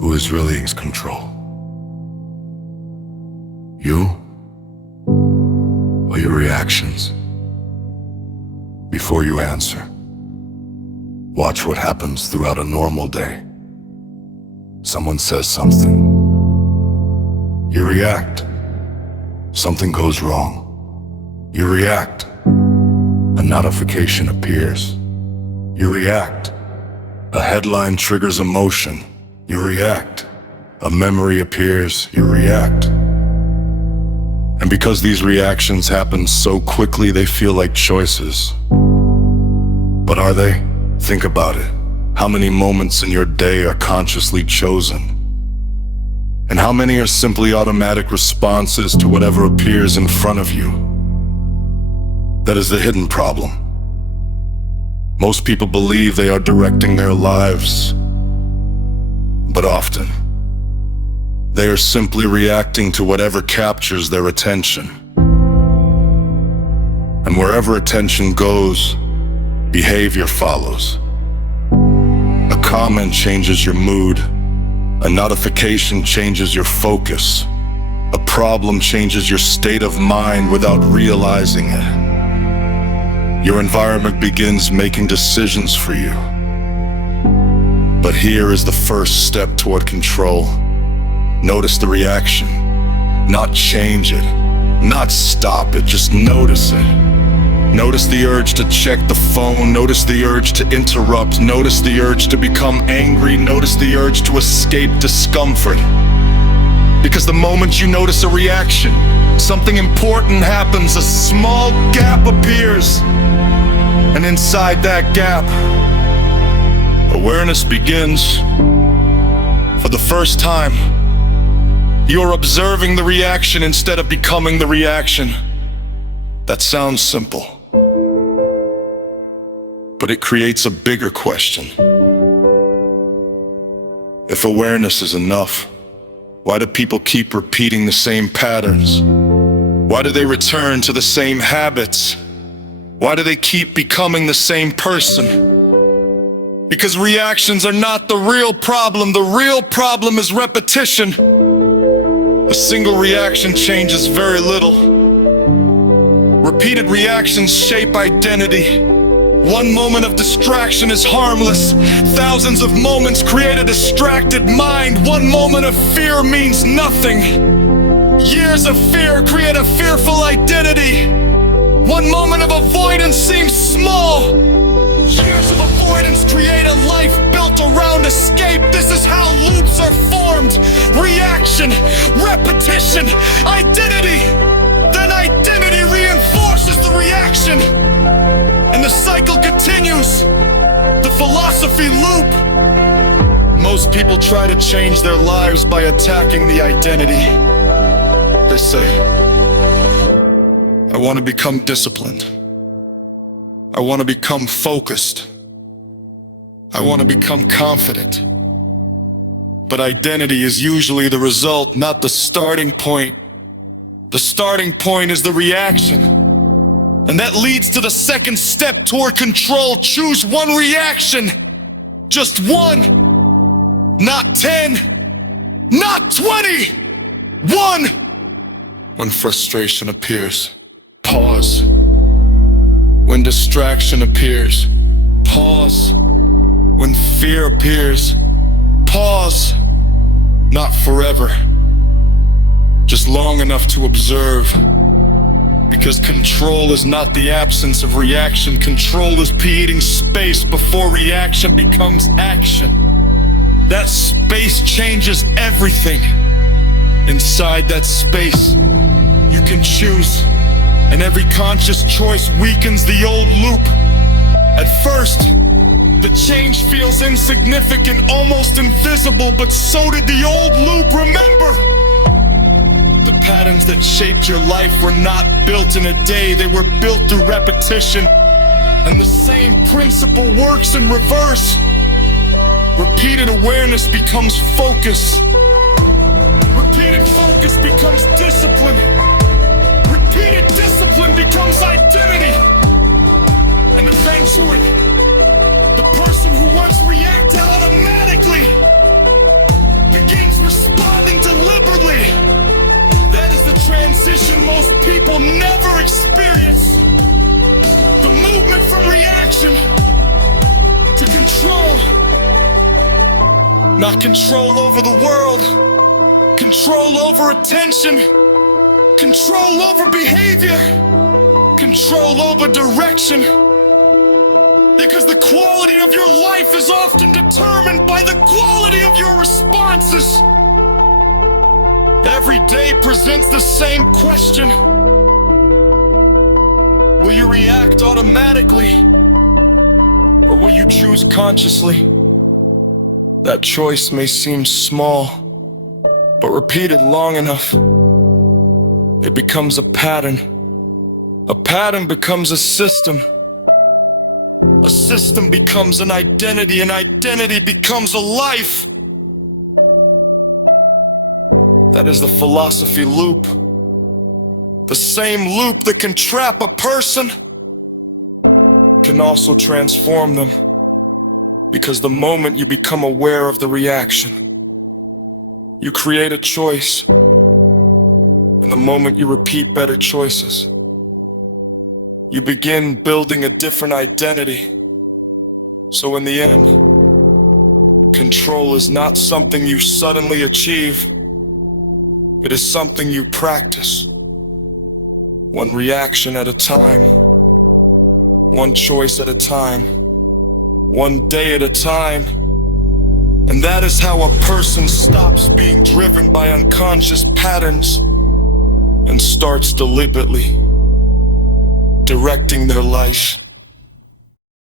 who is really in control? You or your reactions? Before you answer, watch what happens throughout a normal day. Someone says something. You react. Something goes wrong. You react. A notification appears. You react. A headline triggers emotion. You react. A memory appears. You react. And because these reactions happen so quickly, they feel like choices. But are they? Think about it. How many moments in your day are consciously chosen? And how many are simply automatic responses to whatever appears in front of you? That is the hidden problem. Most people believe they are directing their lives, but often, they are simply reacting to whatever captures their attention. And wherever attention goes, behavior follows. A comment changes your mood. A notification changes your focus. A problem changes your state of mind without realizing it. Your environment begins making decisions for you. But here is the first step toward control. Notice the reaction, not change it, not stop it, just notice it. Notice the urge to check the phone, notice the urge to interrupt, notice the urge to become angry, notice the urge to escape discomfort. Because the moment you notice a reaction, something important happens, a small gap appears. And inside that gap, awareness begins. For the first time, you're observing the reaction instead of becoming the reaction. That sounds simple, but it creates a bigger question. If awareness is enough, why do people keep repeating the same patterns? Why do they return to the same habits? Why do they keep becoming the same person? Because reactions are not the real problem. The real problem is repetition. A single reaction changes very little. Repeated reactions shape identity. One moment of distraction is harmless. Thousands of moments create a distracted mind. One moment of fear means nothing. Years of fear create a fearful identity. One moment of avoidance seems small. Years of avoidance create a life built around escape. This is how loops are formed. Reaction, repetition, identity. Then identity reinforces the reaction. And the cycle continues. The philosophy loop. Most people try to change their lives by attacking the identity. They say, I want to become disciplined. I want to become focused. I want to become confident. But identity is usually the result, not the starting point. The starting point is the reaction. And that leads to the second step toward control. Choose one reaction. Just one. Not 10. Not 20. One. When frustration appears, pause. When distraction appears, pause. When fear appears, pause. Not forever. Just long enough to observe. Because control is not the absence of reaction. Control is creating space before reaction becomes action. That space changes everything. Inside that space, you can choose. And every conscious choice weakens the old loop. At first, the change feels insignificant, almost invisible, but so did the old loop. Remember, the patterns that shaped your life were not built in a day. They were built through repetition. And the same principle works in reverse. Repeated awareness becomes focus. Repeated focus becomes discipline. Repeated discipline becomes identity. And eventually, the person who once reacted automatically people never experience the movement from reaction to control. Not control over the world, control over attention, control over behavior, control over direction. Because the quality of your life is often determined by the quality of your responses. Every day presents the same question. Will you react automatically, or will you choose consciously? That choice may seem small, but repeated long enough, it becomes a pattern. A pattern becomes a system. A system becomes an identity. An identity becomes a life. That is the philosophy loop. The same loop that can trap a person can also transform them. Because the moment you become aware of the reaction, you create a choice. And the moment you repeat better choices, you begin building a different identity. So in the end, control is not something you suddenly achieve. It is something you practice. One reaction at a time. One choice at a time. One day at a time. And that is how a person stops being driven by unconscious patterns and starts deliberately directing their life.